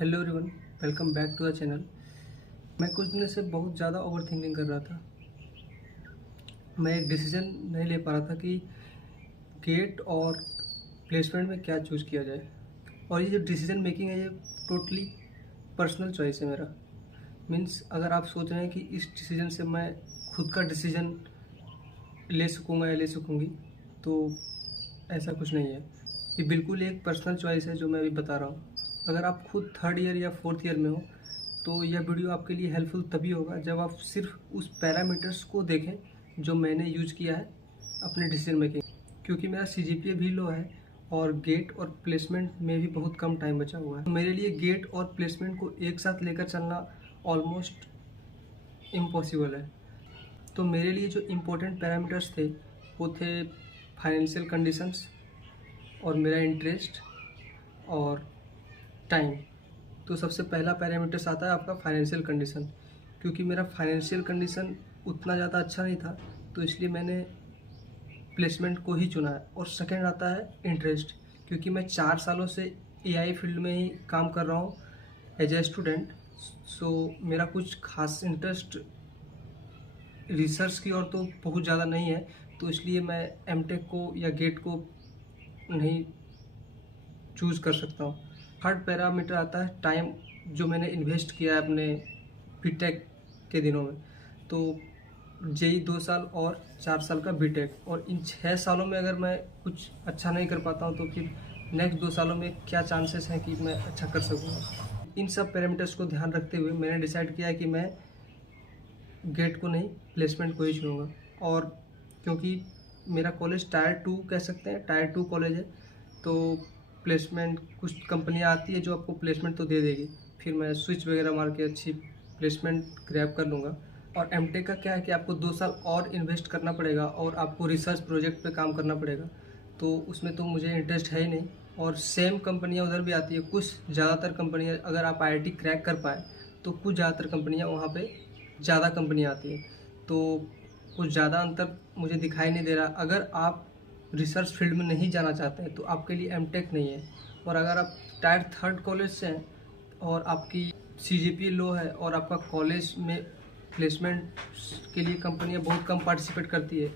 Hello everyone, welcome back to the channel. मैं कुछ दिनों से बहुत ज़्यादा ओवर थिंकिंग कर रहा था। मैं एक डिसीजन नहीं ले पा रहा था कि गेट और प्लेसमेंट में क्या चूज़ किया जाए। और ये जो डिसीजन मेकिंग है ये टोटली पर्सनल चॉइस है मेरा। मीन्स अगर आप सोच रहे हैं कि इस डिसीजन से मैं खुद का डिसीजन ले सकूँगा या ले सकूँगी, तो ऐसा कुछ नहीं है। ये बिल्कुल एक पर्सनल चॉइस है जो मैं अभी बता रहा हूँ। अगर आप खुद थर्ड ईयर या फोर्थ ईयर में हो तो यह वीडियो आपके लिए हेल्पफुल तभी होगा जब आप सिर्फ उस पैरामीटर्स को देखें जो मैंने यूज किया है अपने डिसीजन मेकिंग। क्योंकि मेरा CGPA भी लो है और गेट और प्लेसमेंट में भी बहुत कम टाइम बचा हुआ है। तो मेरे लिए गेट और प्लेसमेंट को एक साथ लेकर चलना ऑलमोस्ट इम्पॉसिबल है। तो मेरे लिए जो इम्पोर्टेंट पैरामीटर्स थे वो थे फाइनेंशियल कंडीशंस और मेरा इंटरेस्ट और टाइम। तो सबसे पहला पैरामीटर्स आता है आपका फाइनेंशियल कंडीशन। क्योंकि मेरा फाइनेंशियल कंडीशन उतना ज़्यादा अच्छा नहीं था तो इसलिए मैंने प्लेसमेंट को ही चुना है। और सेकंड आता है इंटरेस्ट, क्योंकि मैं 4 सालों से AI फील्ड में ही काम कर रहा हूँ एज ए स्टूडेंट। सो मेरा कुछ खास इंटरेस्ट रिसर्च की और तो बहुत ज़्यादा नहीं है, तो इसलिए मैं MTech को या गेट को नहीं चूज़ कर सकता हूँ। थर्ड पैरामीटर आता है टाइम, जो मैंने इन्वेस्ट किया है अपने बीटेक के दिनों में। तो JEE 2 साल और 4 साल का बीटेक, और इन 6 सालों में अगर मैं कुछ अच्छा नहीं कर पाता हूँ तो फिर नेक्स्ट 2 सालों में क्या चांसेस हैं कि मैं अच्छा कर सकूँगा। इन सब पैरामीटर्स को ध्यान रखते हुए मैंने डिसाइड किया है कि मैं गेट को नहीं प्लेसमेंट को ही चुनूँगा। और क्योंकि मेरा कॉलेज टायर 2 कह सकते हैं, टायर 2 कॉलेज है, तो प्लेसमेंट कुछ कंपनियां आती है जो आपको प्लेसमेंट तो दे देगी, फिर मैं स्विच वगैरह मार के अच्छी प्लेसमेंट ग्रैब कर लूँगा। और MTech का क्या है कि आपको 2 साल और इन्वेस्ट करना पड़ेगा और आपको रिसर्च प्रोजेक्ट पे काम करना पड़ेगा, तो उसमें तो मुझे इंटरेस्ट है ही नहीं। और सेम कंपनियां उधर भी आती है, कुछ ज़्यादातर कंपनियां, अगर आप IIT क्रैक कर पाए तो कुछ ज़्यादातर कंपनियाँ वहाँ पर ज़्यादा कंपनियाँ आती है, तो कुछ ज़्यादा अंतर मुझे दिखाई नहीं दे रहा। अगर आप रिसर्च फील्ड में नहीं जाना चाहते हैं तो आपके लिए MTech नहीं है। और अगर आप टायर 3 कॉलेज से हैं और आपकी CGPA लो है और आपका कॉलेज में प्लेसमेंट के लिए कंपनियां बहुत कम पार्टिसिपेट करती है,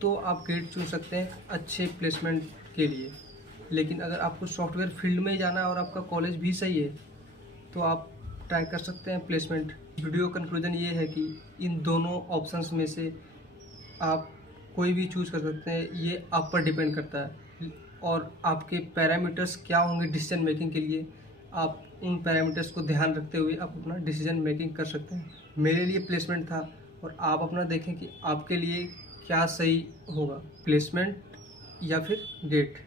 तो आप गेट चुन सकते हैं अच्छे प्लेसमेंट के लिए। लेकिन अगर आपको सॉफ्टवेयर फील्ड में ही जाना है और आपका कॉलेज भी सही है तो आप ट्राई कर सकते हैं प्लेसमेंट। वीडियो कंक्लूजन ये है कि इन दोनों ऑप्शंस में से आप कोई भी चूज़ कर सकते हैं, ये आप पर डिपेंड करता है। और आपके पैरामीटर्स क्या होंगे डिसीजन मेकिंग के लिए, आप उन पैरामीटर्स को ध्यान रखते हुए आप अपना डिसीजन मेकिंग कर सकते हैं। मेरे लिए प्लेसमेंट था और आप अपना देखें कि आपके लिए क्या सही होगा, प्लेसमेंट या फिर गेट।